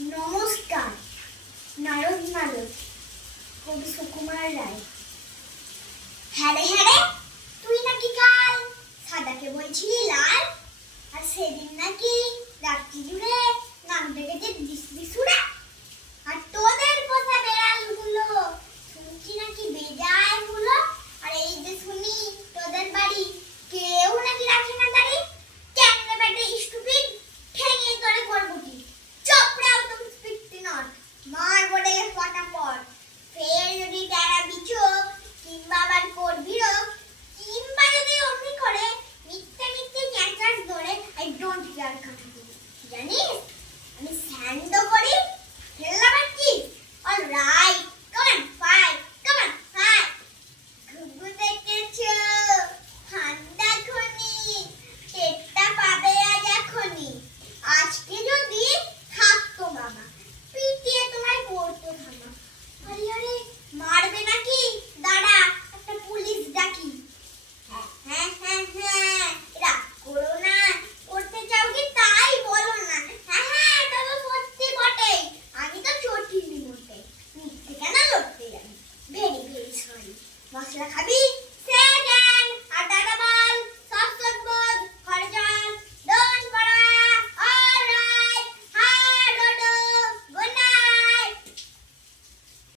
নমস্কার। নারদ নারদ, কবি সুকুমার রায়। হ্যাঁ রে, তুই নাকি কাল সাদাকে বলছিলি লাল, আর সেদিন নাকি রাত্রি জুড়ে নাক ডেকে